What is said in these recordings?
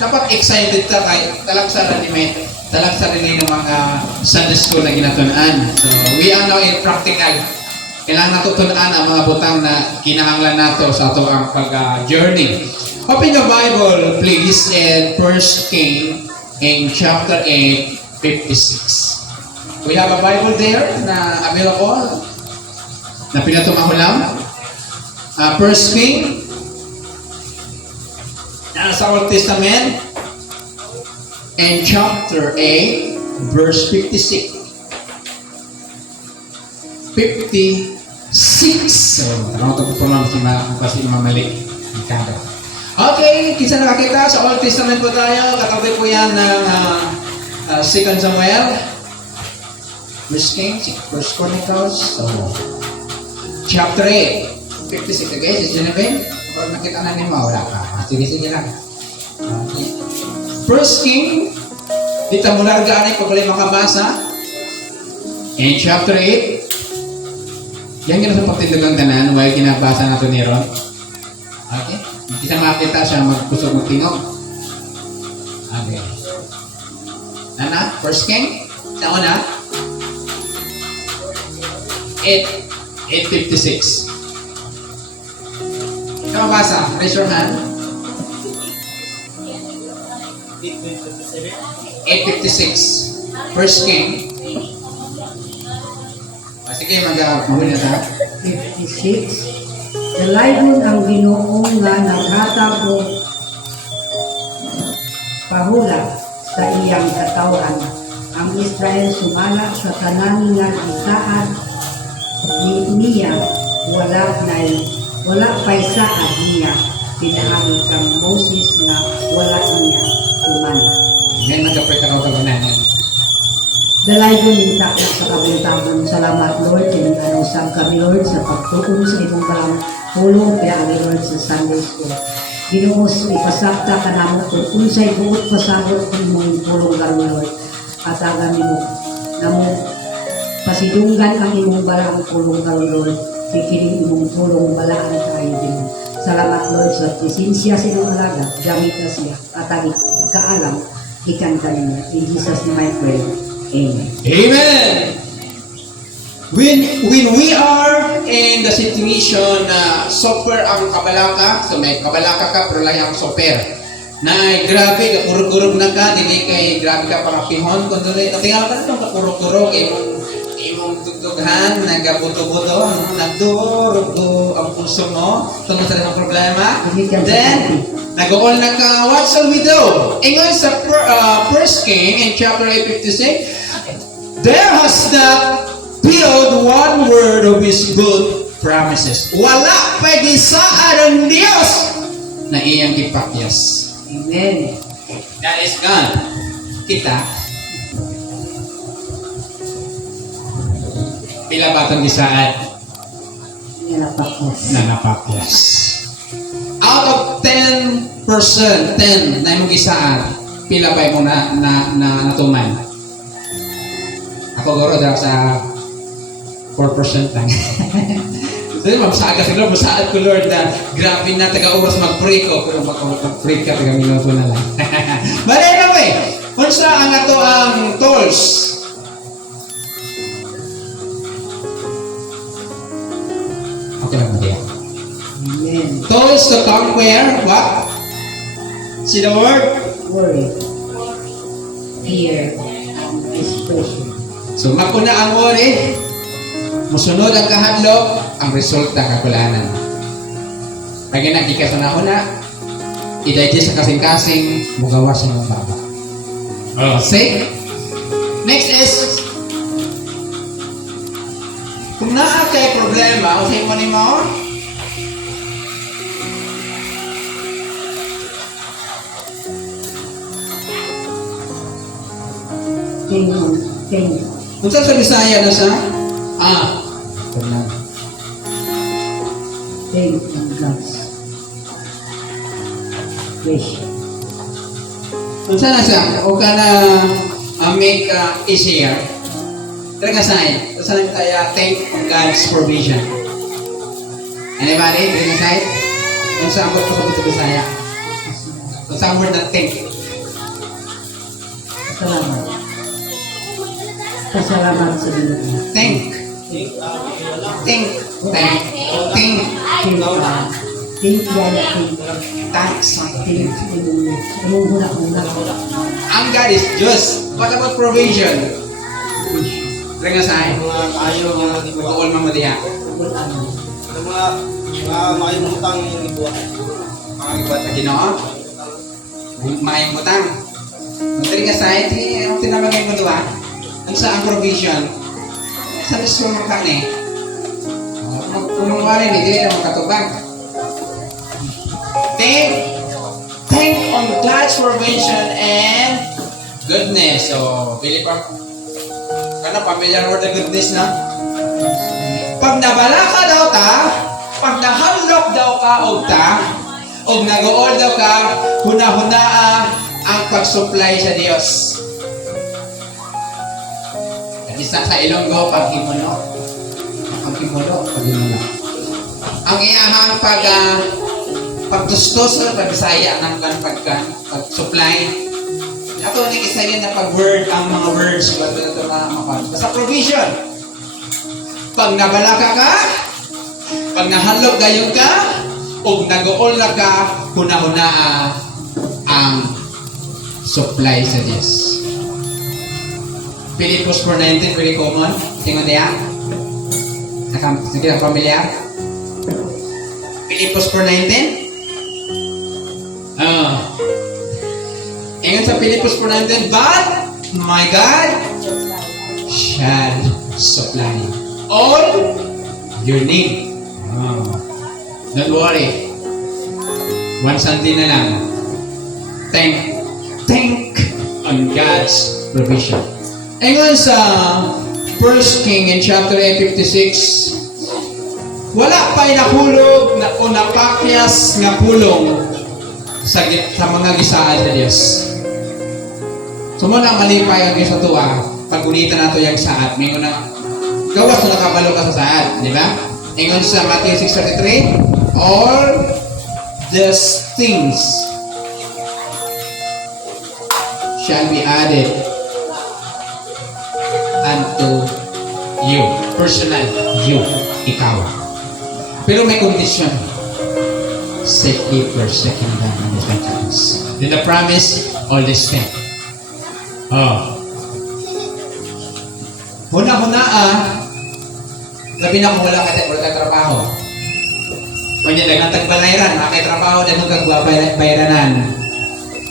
dapat excited ta kay talagsaran ni ng mga Sunday school na ginatunaan. So, we are now in practical. Kailangan natutunaan ang mga butang na kinahanglan nato sa ato ang pag-journey. Open your Bible, please, in 1 King in chapter 8, 56. We have a Bible there na available na pinatumahulam. 1 King sa Old Testament and chapter 8 verse 56. 56. So, tanong ito po naman kasi mamali. Okay, kisa nakakita sa Old Testament po tayo. Katabi po yan ng 2 Samuel, 1 Kings, 1 Chronicles, so, chapter 8, 56. Okay, si Genevieve, kung nakita na niyo, wala ka. Sige lang. Okay. 1 King, dito mo largaan ay pag makabasa. In chapter 8, yan gano'n sa pagtindagang tanan, while kinabasa nato ni Ron. Okay? Isa makita siya magpusog magtingog. Okay. Nana, 1 King, sa una, 8:56. Ikaw mabasa, raise your hand. 8:56. 1 King. Sige, mag-mahuli na ta. 56. Dalayon ang Ginoong nga naghatag og pahula sa iyang katawan. Ang Israel sumala sa tanan nga isaad niya, wala pa'y saad niya. Pinaagi kang Moses nga wala niya sumala. Ngayon nag-apit ako kaganan. Dalay ko minta na sa kabuntagon. Salamat Lord, tinanong sa kami Lord sa pagtuon sa imong balang tulong kaya kami Lord sa Sunday School. Ginuos ipasakta ka namo kung unsay buot pasabot imong tulong karon Lord. At agami mo namo pasidunggan ang imong balang tulong karon Lord. Kikining imong tulong balaan kayo din. Salamat Lord sa presensya sa imong alaga. Gamit na siya at agit kaalam ikan kanina. In Jesus' name I pray. Amen. Amen! When we are in the situation na software ang kabalaka, so may kabalaka ka pero lahi ang software. Na grabe, kapurog-kurog na ka, dili kay grabe ka pangapihon, kundi tingnan ka na itong kapurog-kurog, imong tugtughan, nagabuto-buto, nagdurugo ang pulso mo, tungkol sa rin ang problema. Then, nag-all na ka, what shall we do? Ingon sa 1 King in chapter 8:56, there has not failed one word of His good promises. Wala pa gisaan ang Diyos na iyang gipakyas. Amen. That is God. Kita, pila ba itong gisaan na napakyas? Out of 10%, 10 na imong gisaan, pila ba imong natuman? Ako goro daw sa 4% lang. So yun, masaga sa Lord, masaad ko Lord na grabe na taga-oras mag-pray ko, pero mag-pray ka, taga-minuto na lang. But anyway, unsa ang ato ang tools? Okay lang ba yan? Amen. Tools to conquer what? See the word? Worry, fear, and depression. So makuna ang worry, musunod ang kahadlok, ang resulta kakulanan. Pag nakika sa nakuna, i-digest sa kasing-kasing, mugawa sa mga baba. See? Next is, kung naa kay problema, o sa'yo mo ni mo, Thank you. kung saan sa Bisaya na siya, pernah. Thank you, God's wish. Kung saan na siya, o ka na make easier, talaga sa'yo, kung saan na tayo thank God's provision. Anybody? Talaga sa'yo? Kung saan ko sa Bisaya? Kung saan word na thank Salamat. Pasalamat sa Ginoo. Thank. Thank. Thank. Thank. Think yaya think. Thanks. Think imong huna-huna. Ah. Ang God is just. What about provision? Ring nga sa Mga kaayo mga dibuha. Mag-uol mamadiha. Wala ano. Mga maayong utang yung dibuha. Mga ibuhat sa Ginoo. Maayong utang. Ring nga sa ang tinamagay mo doon. Ang sa ang provision. Sa gusto mo ka ni. Kung wala ni, hindi na makatubag. Think on God's provision and goodness. So, bili pa. Ano, familiar word the goodness na? Pag nabala ka daw ta, pag nahamlok daw ka og nag-uol daw ka, huna-hunaa ang pag-supply sa Dios. At isa sa Ilonggo, paghimuno. Paghimuno. Ang iyahang pagtustos sa pagsaya ng pag-supply. Ato ni isa yun na pag-word ang mga words bago na ito makapag. Basta provision. Pag nabalaka ka, pag nahalog gayon ka, o nag-uol na ka, huna-hunaa ang supply sa Diyos. Philippus 4:19, very common. Tingnan niya. Sige na, pamilyar. Philippus 4:19. Ingat sa Philippus 4:19, but my God shall supply all your need. Don't worry. One Sunday na lang. Think on God's provision. Ingat sa 1 King in chapter 8:56, wala pa'y nahulog na o napakyas nga pulong sa mga gisaan sa Diyos. Sumuna malipay ang Diyos sa tuwa, pag-unitan nato yung saad, mingon na, gawas na nakabalo ka sa saad, di ba? Ingon sa Matthew 6:33, all these things shall be added unto you. Personal, you, ikaw. Pero may condition. Seek ye first the kingdom and His righteousness. Then the promise, all this thing. Huna-huna labi na kung wala ka trabaho. Kung yan, dagang tagbalayran, makakay trabaho, dagang kagbabayranan.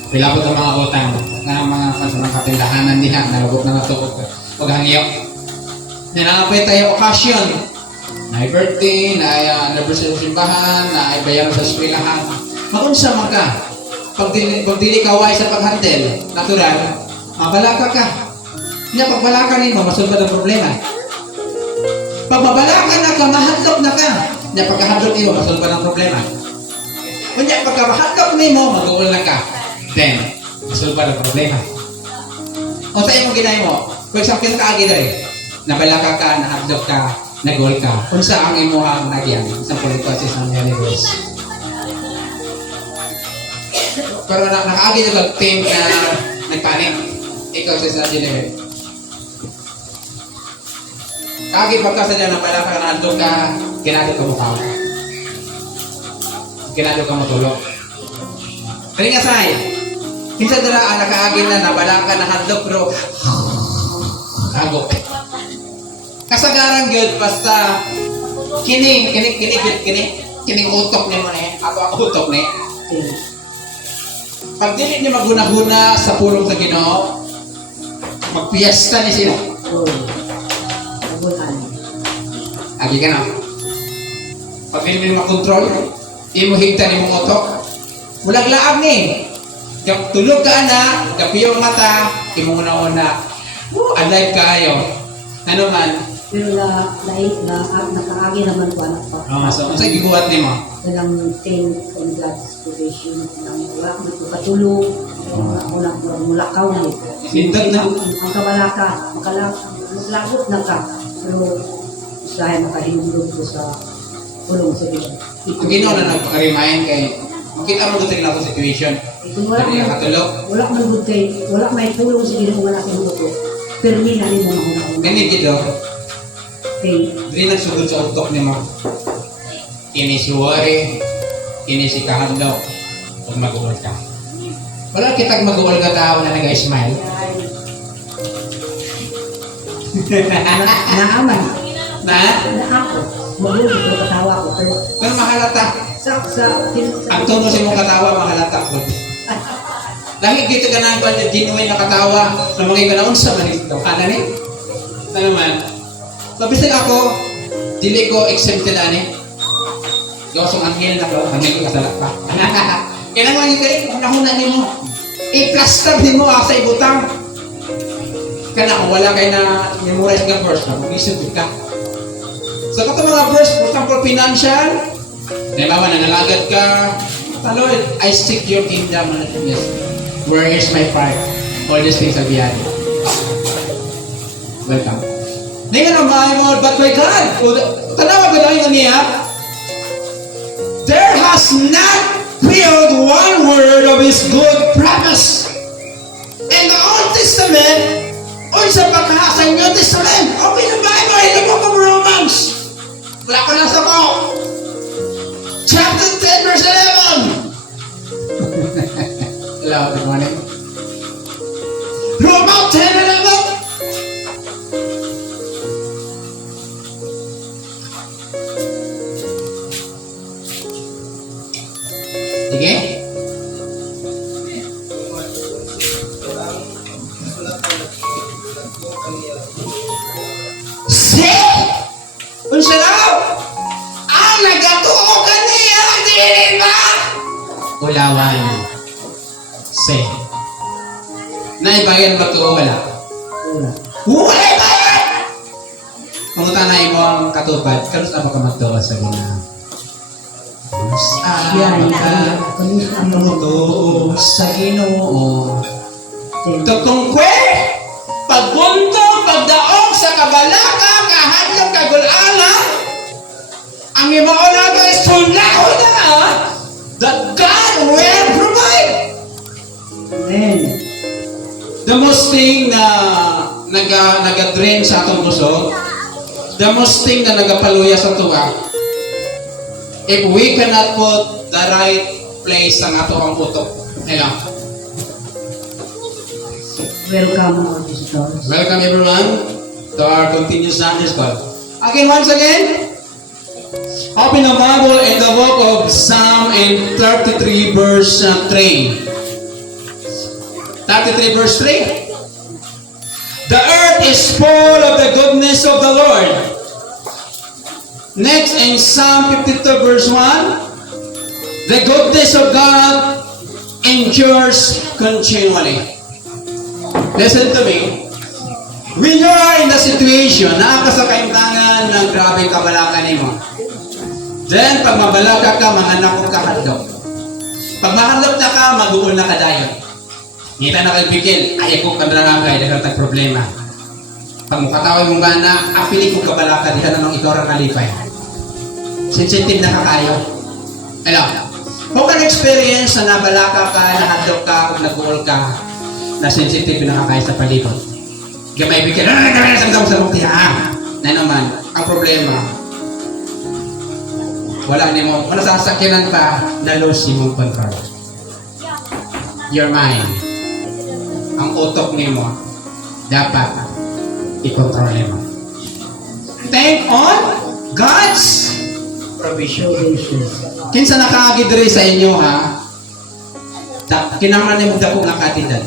Pila po ang mga utang, ng mga kasamang kapindahanan diha, nalabot na natuog, paghangyo. Nanangapay tayo okasyon, na birthday, na anniversary sa simbahan, na bayaran sa eskwelahan. Maunsa man ka. Pag dili ka wise sa pag-handle, natural, mabalaka ka. Hindi, pagbalaka rin mo, masulbad ang problema. Pag mabalaka na ka, mahadlok na ka. Hindi, pagkahadlok niyo, masulbad ang problema. Hindi, pagka mahadlok niyo, mag-uul na ka. Then, masulbad ang problema. O sa imong ginay mo, for example, kaagi rin, nabalaka ka, nahadlok ka, nag-uul ka. Kung saan ang imuhang nagyan, sa politics ng universe. Pero nakaagi na mag-think na nagpanik. Ikaw sa Geneva. Kagi pagkasadya ng balaka na andong ka, ginado ka mo tao. Ginado ka mo tulog. Kaya nga say, kinsa dala ang nakaagi na nabalaka na handog pero kagok. Kasagaran gyud basta kining utok ni mo ni, ako utok ni. Pag dili niyo maghuna-huna sa pulong sa Ginoo, magpiesta ni sila. Agi ka na. Pag hindi mo makontrol, imo higta ni mong utok, walang laab ni. Tulog ka na, gapiyo ang mata, imo una-una, alive kayo. Ano man? Pero nakaagi naman ko anak pa. So, kung sa'yo giguhat ni mo? Dalang think on God's provision. Wala ko katulog. Wala ko mulakaw mo. Sindot na. Ang kabalaka, maglabot na ka. Pero usahay makahindog ko sa pulong sa Diyos. Ang Ginoo na nagpaka-remind kay Makita mo gusto na ako situation. Kung wala Hindi ka man, katulog. wala man good kay, wala may tulong sa ginoo wala kang buto. Permi na ni mo mahuna-una. Ganit dito. Okay. Dili nagsugod sa utok ni mo. Kini si worry. Kini si kahadlaw. Pag mag-uwal ka. Wala kitang mag-uwal ka tao na nag-smile. Naaman. Na? Na ako. Mabuti ko katawa ko. Pero mahalata. Sa Ang tono sa mong katawa, mahalata ko. Dahil dito ka na ang genuine na katawa, na mga ka na unsa man ito. Ano ni? Ano naman? Mabisig ako, dili ko exempted ani. Gawasong anghel na ko, anghel ko kasalak pa. Kailan mo yung kayo, nahuna ni mo. I-plaster din mo sa ibutang. Kana kung wala kayo na memorize ng verse, na mag-isip ka. So kato mga verse, for example, financial, diba, nangalagad ka, Lord, I seek your kingdom and yes. Where is my part? All these things will be added. Welcome. Hindi nga naman mo, but my God, tanawa ko na niya, there has not failed one word of His good promise. In the Old Testament, o sa pagkahasa New Testament, open the Bible in the book of Romans. Wala ko nasa ko. Chapter 10, verse 11. Hello, good morning. Romans 10:11. Sige. See? Unsa daw? Ang nagatuo kaniya, di ba? Ulawan. See. Naibayan ba ito o wala? Wala. Wala bayan! Kung tanay mo ang katupad, kanus na ba ka magtuwa sa gina? Yan. Kanus ang tumutuo sa Ginoo. Ten. Tutungkwe, pagpunto, pagdaog sa kabalaka, kahadlong kagulala, ang imauna ko is tunaho na that God will provide. Amen. The most thing na naga-drain sa atong puso, the most thing na nagapaluya sa tuwa, if we cannot put the right place sa atong utok. Hello. Welcome mga visitors. Welcome everyone to our continuous Sunday school. Again, once again, open the Bible in the book of Psalm in 33 verse 3. 33 verse 3. The earth is full of the goodness of the Lord. Next in Psalm 52 verse 1. The goodness of God endures continually. Listen to me. When you are in the situation, naaka sa kaimtangan ng grabing kabalakan mo. Then, pag mabalaka ka, mahanap ka hadlok. Pag mahanap na ka, mag-uul na ka dayon. Ngita na kay Bigil, ayaw ko kabalakay, dahil tag problema. Pag mukataway mong gana, apili ko kabalaka, di ka namang ikaw ang kalipay. Sensitive na ka kayo. Hello. Kung ka na-experience na nabalaka ka, nahadlok ka, kung nag-uul ka, na sensitive na kakaya sa palibot. Kaya may bigyan, sa mong tihaan. Na naman, ang problema, wala ni mo, wala sasakyanan pa, na-lose mong control. Your mind, ang utok ni mo, dapat i-control mo. Thank on God's provision. Kinsa nakakagidri sa inyo ha, kinanglan mo dako nga katidad.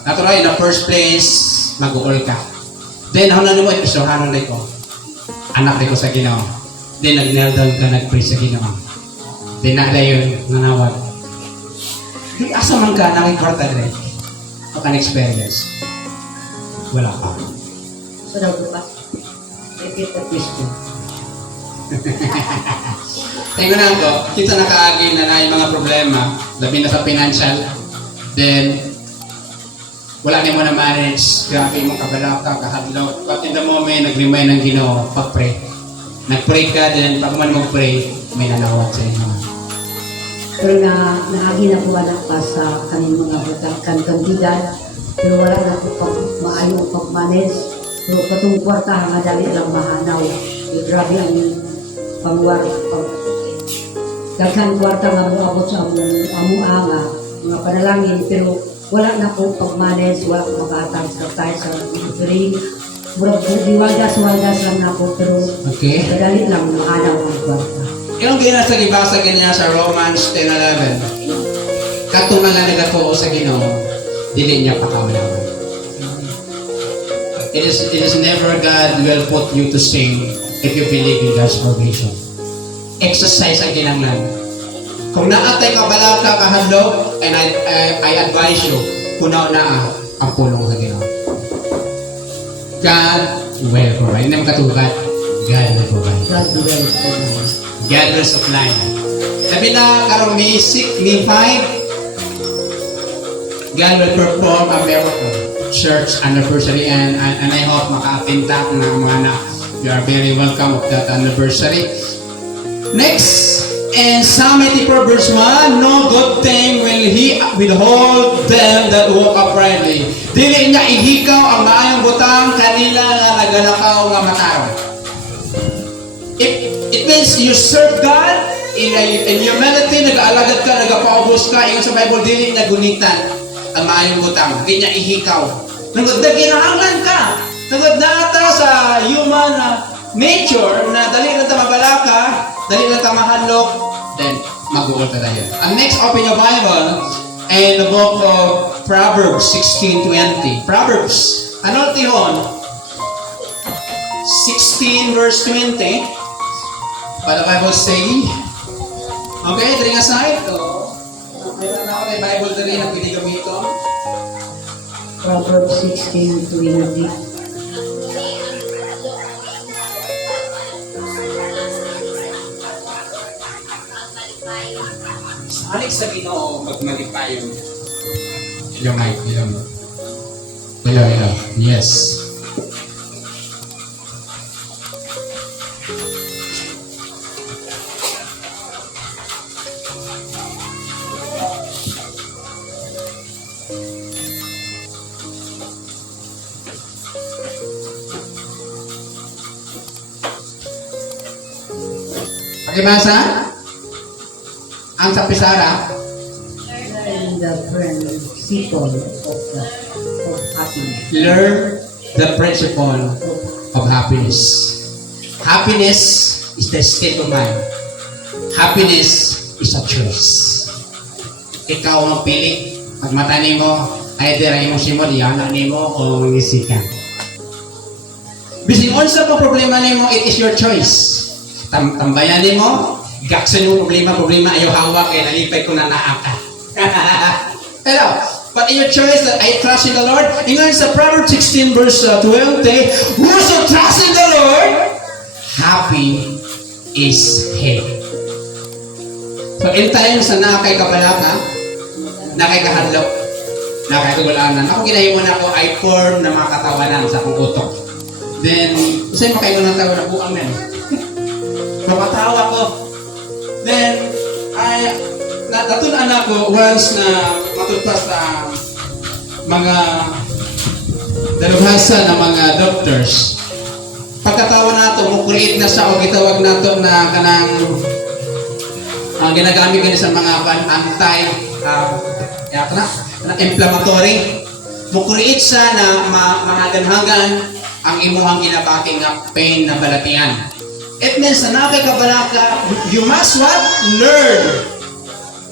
Natural, in the first place, mag-uol ka. Then, hanggang mo, ipisohanan ko. Anak ko sa Ginoo. Then, nag-kneel down ka, nag-pray sa Ginoo. Then, nala yun, nanawag. Di asa man ka, nakikwarta rin. O kan experience. Wala pa. So daw ba? Repeat the question. Tingnan na ako, kita nakaagi na na yung mga problema, labi na sa financial. Then, wala niyo mo na manage, grabe mong kabalaka, kahadlaw. But in the moment, nag-remind ng Ginoo, pag-pray. Nag-pray ka, then pag man mag-pray, may nanawag sa inyo. Pero naagi na po anak pa sa kanyang mga butang kantidad. Pero wala na po maayo ang pag-manage. Pero patong kwarta nga dali lang mahanaw. Grabe ang pangwar. Daghan kwarta nga moabot sa amuanga, mga panalangin. Pero wala na po pag-manage, wala po makatang sa tayo sa ring. Murag po diwagas-wagas lang na po. Pero Okay. madali lang mahanaw ang kwarta. Yung ginasa gibasa ganyan sa Romans 10:11. Katong nga nagatuo sa Ginoo, dili niya pakawalawan. It is never God will put you to sing if you believe in God's provision. Exercise ang kinanglan. Kung naatay ka bala ka kahadlok, and I advise you, kunaw na ang pulong sa Ginoo. God will provide. Hindi mo katukat, God will provide. God will provide. God will supply. Sabi na, karong May 6, May 5, God will perform a miracle. Church anniversary and I hope maka-attend na mga na. You are very welcome of that anniversary. Next, in Psalm 84 verse 1, no good thing will He withhold them that walk uprightly. Dili niya ihikaw ang maayong butang kanila nga nagalakaw nga matarong. It means you serve God in humility, nag-aalagad ka, nag-paubos ka, yung sa Bible, dili niya gunitan ang maayong butang, hindi niya ihikaw. Nagod na ginahanglan ka, nagod na ata sa human nature na dali na mabalaka, dali na mahadlok, then mag-uol ka dahil. And next, open your Bible in the book of Proverbs 16:20. Proverbs, ano tihon? 16 verse 20. What the Bible say? Okay, dali nga side. Mayroon na ako na Bible dali na pwede gamiton. Proverbs 16:20. Salig sa Ginoo magmalipayon. Hello, Mike. Hello. Yes. Pakibasa? Ang sa Pisara, And the principle of happiness. learn the principle of happiness. Happiness is the state of mind. Happiness is a choice. Ikaw ang pili. Pag mata mo, either ang imong simod, iyanak nimo o mangisikan. Bising unsa pa problema nimo, it is your choice. Tambayan nimo, gaksan mo problema ayaw hawak kay nalipay ko na naaka. Hello. But in your choice that I trust in the Lord, ingon sa Proverbs 16 verse 20, whoso trusts in the Lord, happy is he. So in times na nakay kabalaka, nakay kahadlok, nakay kagulanan, ako ginahimo na ko ay form na mga katawanan sa akong utok. Then, saan makaingon ng tawa na buang na? Kapatawa ko. Then, natunan ako once na matulpas sa mga dalubhasa ng mga doctors. Pagkatawa nato, mo-create na siya o gitawag nato na kanang ginagamit ganun sa mga inflammatory. Mo-create siya na mahagan-hagan ang imuhang ginabati nga pain na balatian. It means na nakay kabalaka, you must what? Learn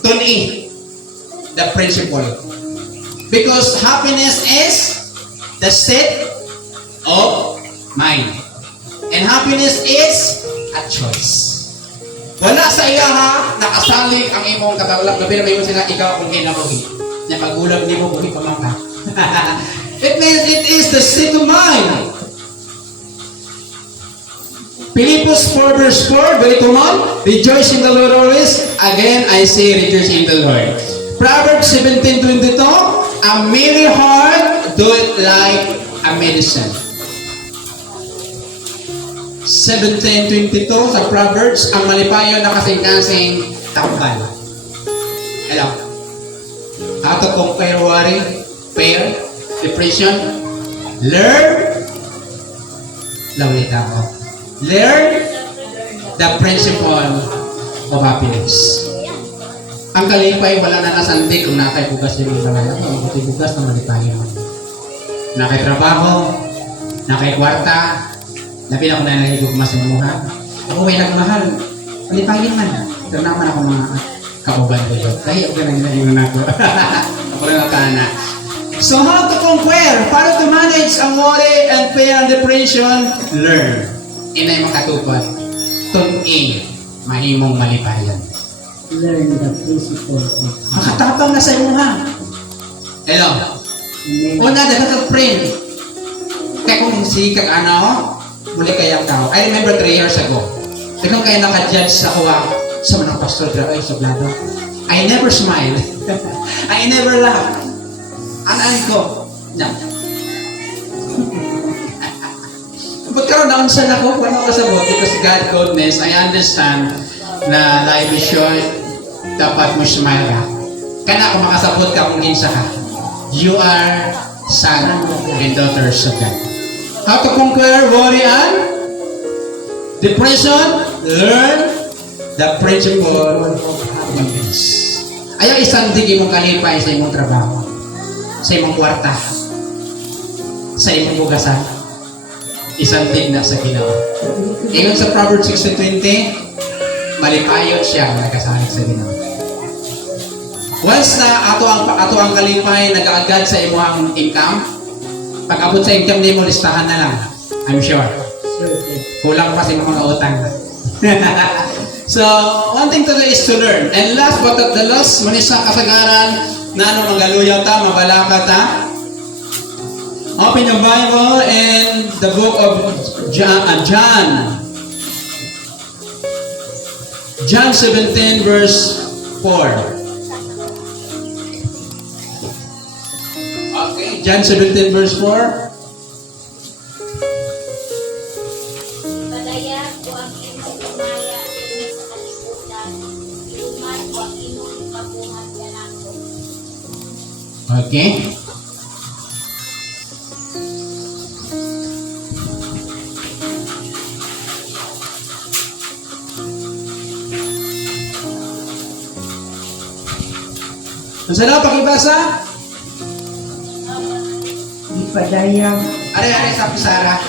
to eat the principle. Because happiness is the state of mind. And happiness is a choice. Wala sa iyaha, nakasalig ang imong katawalak. Gabi na may mo sila, ikaw kung kinabuhi. Na pag-ulag ni mo, buhi pa man ka. It means it is the state of mind. Philippians 4 verse 4, very common. Rejoice in the Lord always. Again, I say rejoice in the Lord. Proverbs 17:22, a merry heart doeth like a medicine. 17:22 sa Proverbs, ang malipayon na kasing-kasing tambal. Alam, how to conquer worry, fear, depression, learn, lawita ko, learn the principle of happiness. Ang kalipay, wala na nasandig kung nakay bugas yung balay. Ang buti bugas na malipayan. Nakay trabaho, nakay kwarta, labi na ko na nahigog mas imuha. Ako may nagmahal, malipayan man. Ito naman ako mga kauban ko ito. Kaya ako na yung ako. Ako lang ang kana. So how to conquer? Paano to manage ang worry and fear and depression? Learn. Inay makatupad. Tun-in, mahimong malipayan. Learn the principle of Makatapang na sa imo ha. Hello. Amen. Una, dapat ka friend. Kaya kung si kag ano, muli kayang tao. I remember 3 years ago. Kung kayo naka-judge sa kuwa sa manang pastor, grabe, sublado. I never smile. I never laugh. Anaan ko. No. Ba't karoon naon siya ako? Kung ano kasabot? Because God goodness, I understand na life is short, dapat mo smile ka. Kana kung makasabot ka kung ginsa ka. You are son and daughters of God. How to conquer worry and depression? Learn the principle of happiness. Ayaw isang digi mong kalipay sa imong trabaho, sa imong kwarta, sa imong bugasan. Isang tigna sa Ginoo. Ingon sa Proverbs 16:20, malipayot siya nagkasalig sa Ginoo. Once na ato ang kalipay nag-aagad sa imong income, pag abot sa income nimo listahan na lang. I'm sure. Kulang pa sa imong mga utang. So, one thing to do is to learn. And last but not the last, manisa kasagaran na ano magaluyaw ta, mabalaka ta. Open your Bible in the book of John. John 17 verse 4. Okay, John 17 verse 4. Padaya ko ang imong kumaya dinhi sa kalibutan, iluman ko ang imong pagbuhat kanako. Okay. Ang sana pakibasa? Ipadayang Are sa Pisara.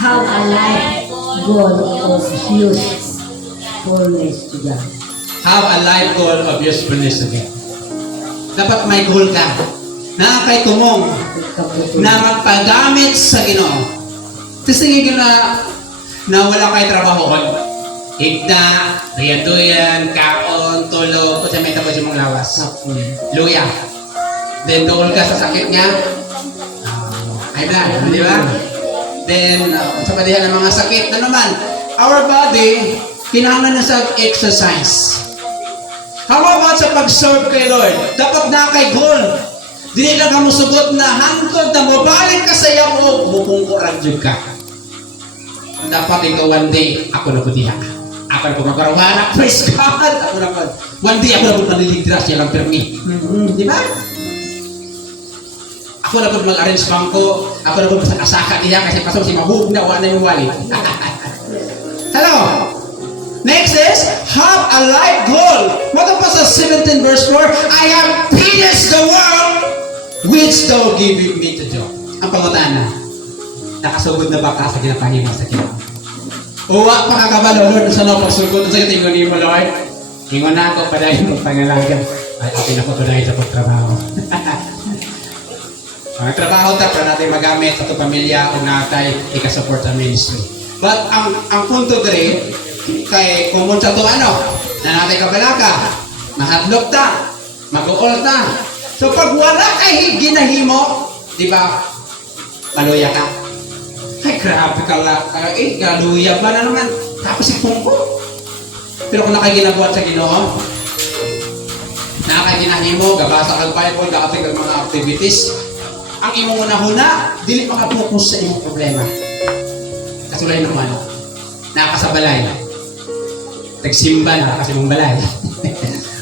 have a life goal of usefulness to God. Have a life goal of usefulness again. Dapat may goal ka. Na kay tumong na magpagamit sa Ginoo. Tisingin na wala kay trabaho. Higda, riyaduyan, kaon, tulog, kasi may tapos yung mga lawas. Luya. Then, dool ka sa sakit niya. Ay na, di ba? Then, sa padihan ng mga sakit na naman, our body, kinahanglan na sa exercise. How about sa pag-serve kay Lord? Dapat na kay goal. Dili lang ka mo sugot na hangtod na mobalik ka sa iyang o mupungkuran dyan ka. Dapat ikaw one day, ako na po diha. Ako na po magkarawanak. Praise God! Ako na po. One day, ako na po maniligras. Yan lang permi. Di ba? Ako na po mag-arrange bangko. Ako na po sa kasaka niya kasi pasok si mahug na wala yung wallet. Hello? Next is, have a life goal. What about sa 17 verse 4? I have finished the work which thou giving me to do. Ang pangutana, nakasugod na ba ka sa ginapahima sa Ginoo? Uwa pa kakabalo, Lord, sa no pagsugod sa ginoo ni mo, Lord. Ingon na ako pa dahil ng pangalaga. Ay, okay na po ito dahil sa pagtrabaho. Ang trabaho ta para natin magamit sa ito pamilya o natay ikasupport sa ministry. But ang punto dere kay kung sa to ano, na natin kabalaka, mahadlok ta, mag-uol ta. So pag wala kay ginahimo, di ba, maluya ka. Ay, grabe ka lang. Galuya ba na naman? Tapos si Pungko. Pero kung nakaginabuhat sa Ginoo, nakakaginahimo, gabasa kang Bible, gaating kang mga activities, ang imong una-huna, dili makapokus sa imong problema. Kasulay naman, nakasabalay. Nagsimba na kasi mong balay.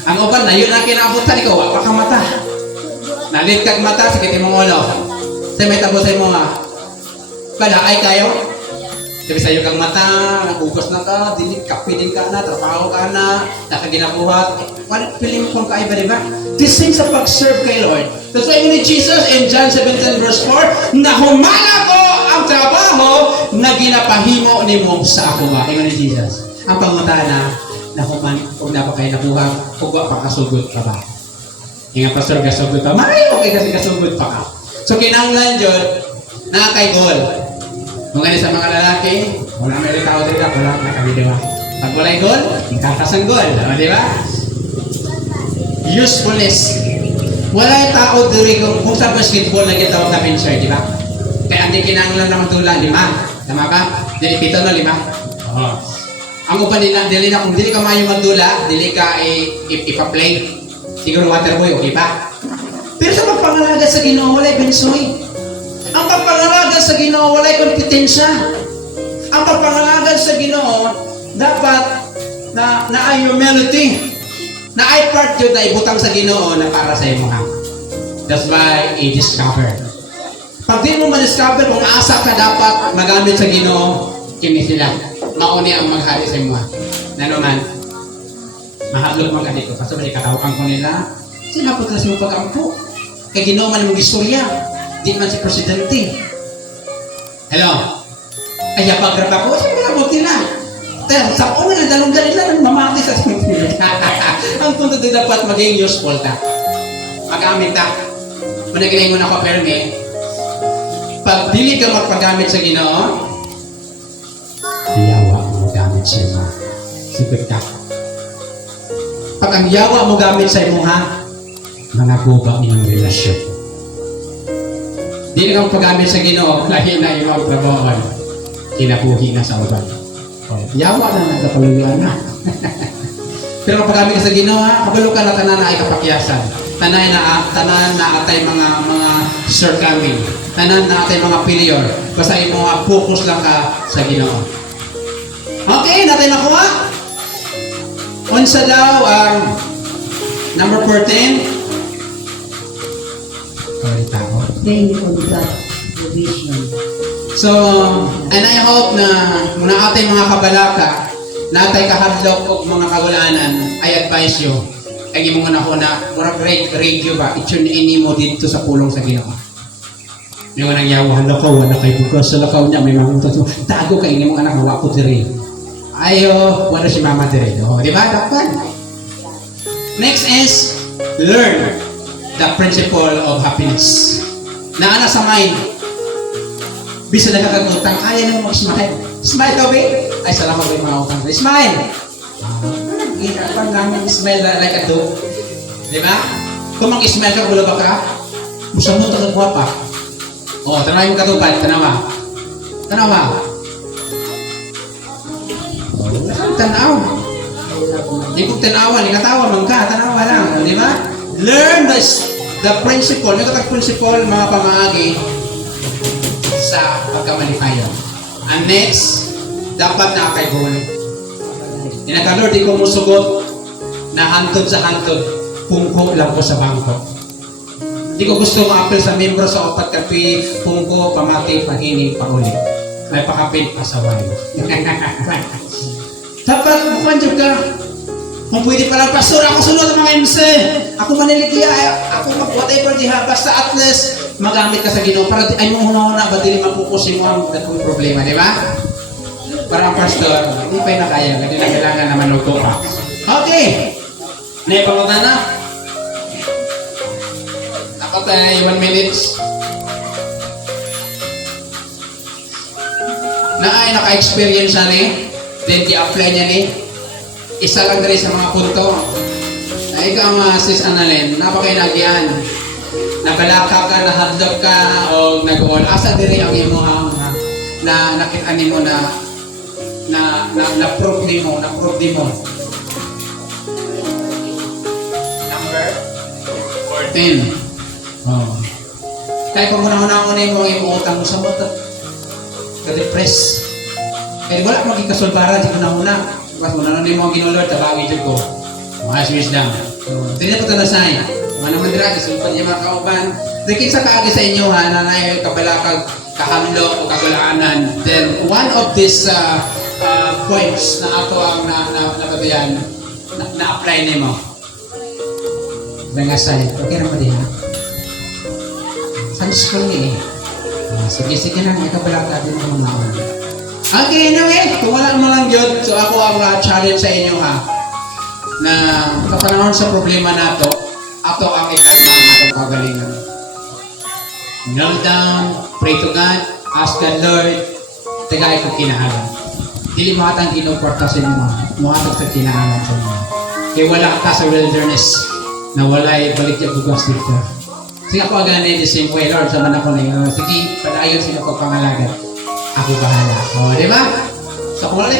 Ang uban na yun ang kinabutan ikaw, wala ka mata. Nalit kag mata, sakit imong ulo. Sa may tabo sa imo nga. Kada ay kayo. Sabi sa'yo kang mata, nagugos na ka, dilit, kapiling ka na, trabaho ka na, nakaginabuhat. Wala, piling kong kaiba, di ba? This thing sa pag-serve kay Lord. That's why ni Jesus in John 17 verse 4, na humana ko ang trabaho na ginapahimo ni mo sa ako ba. Ingon ni Jesus. Ang pangutana, na human, kung na pa kayo nabuhat, kung pa kasugod ka ba? Yung pastor, kasugod ka, may okay kasi kasugod pa ka. So, kinanglan yun, na kay goal. Kung ano sa mga lalaki, wala may tao dito, wala nakabidewa. Pag wala'y goal, ikatas ang goal. Di ba? Usefulness. Wala'y tao dito kung sa basketball na gitawag na pincher, di ba? Kaya hindi kinanglan naman tula, 5. Tama ba? Dili 7 no, 5. Oo. Ang upan nila, dili na kung dili ka mayo magdula, dili ka ipa-play. Siguro waterboy, okay pa? Pero sa pagpangalaga sa Ginoo, wala'y bensoy. Ang pagpangalaga sa Ginoo, wala'y kompetensya. Ang pagpangalaga sa Ginoo, dapat na ay humility. Na ay part yun na ibutang sa Ginoo na para sa imo ha. That's why i-discover. Pag di mo ma-discover kung asa ka dapat magamit sa Ginoo, kini sila. Mauni ang maghari sa imo ha. Na naman, mahablog man ka dito. Kasi may katawakan ko nila, sila po talas mo pag-ampo. Kaya Ginoo man mong istorya. Di man si Presidente. Hello? Kaya pag-grab ako, sabi na buti na. Sa una na dalunggan nila nang mamati sa tingin. Ang punto din dapat maging useful ta. Magamit ta. Managilay mo na ko permi. Pag dili ka magpagamit sa Ginoo, yawa mo gamit sa imo. Sipit ka. Pag ang yawa mo gamit sa imo ha, managuba niyang relasyon. Di na kang paggamit sa Ginoo, lahi na imong trabaho. Kinabuhi na sa uban. Yawa na nagkapaluluan na. Pero kung paggamit ka sa Ginoo, kabalo ka na tanan na ay kapakyasan. Tanan na atay mga shortcoming. Tanan na atay mga failure. Basta imo focus lang ka sa Ginoo. Okay, natin nakuha. Unsa daw ang number 14? Tao. Thank you for God's provision. So, and I hope na muna atay mga kabalaka, na atay kahadlok o mga kagulanan, I advise you, ay mo na ko na, mura radio ba, i-tune in mo dito sa pulong sa Ginoo. Yung nang yawa, lakaw, wala kay bukas sa lakaw niya, may mga utang, tago kay mong anak, hawa ko diri. Ayo, wala si mama diri. Oh, di ba? Dapat. Next is, learn the principle of happiness. Naana sa mind. Bisa nakakagutang, ayaw naman mag-smile. Smile ka, babe? Ay, salamat ba yung mga utang. Smile! Pag namin smile like a dog. Di ba? Kung mag-smile ka, wala ba ka? Musa mo ito kagwapa. O, tanawa yung katupad. Tanawa. Tanawa. Tanaw. Hindi ko tanawa. Hindi katawa man ka. Tanawa lang. Di ba? Learn the principle. Yung katag-principle, mga pamahagi sa pagkamalipayan. And next, dapat na kay goal. Inaka-Lord, di ko musugot na hantod sa hantod, pungko lang ko sa bangko. Di ko gusto ma-appel sa membro sa opat kapi, pungko, pamati, pahini, pauli. May pakapit, pasaway. Dapat, bukan ka. Kung pwede pala, pastor, ako sunod ang mga MC. Ako manilikiya, ako whatever diha, basta at least, magamit ka sa Ginoo. Para ay mong huna-huna, ba dili mapukusin mo ang datong problema, di ba? Para ang pastor, hindi pa yung nakaya, hindi na kailangan na manuto pa. Okay! Naipangutan na? Dapat ay 1 minutes. Na ay naka-experience na ni, then i-apply niya ni, isa lang rin sa mga punto. Na ikaw sis Annalyn, napakainagyan. Nabalaka ka, nahadlok ka, o nag-all. Asa diri ang imo na nakita nimo na-prove nimo, Number 14. Oh. Kaya kung muna-muna mo yung utang mo sa moto, ka-depress. Kaya wala maging kasulbaran sa muna-muna. Mas muna mo ang ginulod, tabagi dyan ko. Mga wisdom. Hindi na po ito nasay. Mga naman dira, kasulpan niya mga kauban. Dikit sa kaagi sa inyo ha, na na kabalakag, kahamlok o kagulaanan. Then, one of these points na ato ang nababayan, na-apply na mo. Dangasay. Okay na mo din ha? Saan school niya eh? Sige lang, ikabalakag din mo mga okay, anyway, kung wala naman lang yun, so ako ang challenge sa inyo ha, na kapanahon sa problema nato, ato ang ikalma ang atong kagalingan. Kneel down, pray to God, ask God, Lord, tagay ko kinahalan. Dili mo atang kinuporta sa inyo, mo atang sa kinahalan sa inyo. Kaya wala ka sa wilderness, na wala'y balik yung bugas dito. Sige ako agad na the same way, Lord, sa man ako na yun. Sige, padayon sila pagpangalagan. Ako bahala. O, di ba? So, kung wala